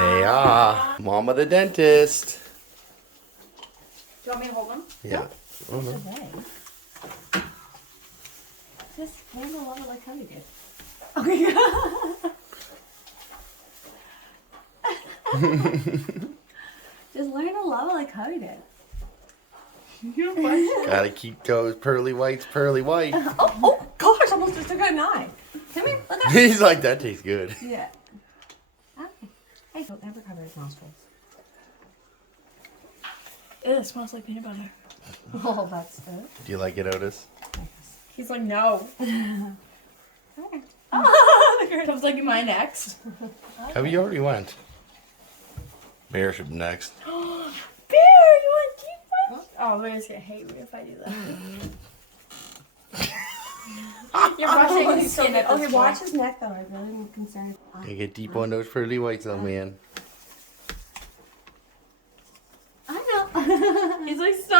They are. Mama the dentist. Do you want me to hold them? Yeah. Away. Just learn to love it like Cody did. Okay. Just learn to love it like Cody did. Gotta keep those pearly whites pearly white. Oh gosh, almost just took out an eye. Come here, look up. He's like, that tastes good. Yeah. Okay. Hey, don't ever cover his nostrils. It smells like peanut butter. Oh, that's good. Do you like it, Otis? He's like, no. Okay. I was like, am I next? Have you already went? Bear should be next. Bear, you want to keep one? Oh, Bear's gonna hate me if I do that. You're brushing his skin at Okay, this watch point. his neck though. I really am concerned. Gotta get deep on those pearly whites, though, man. I know. He's like, stop.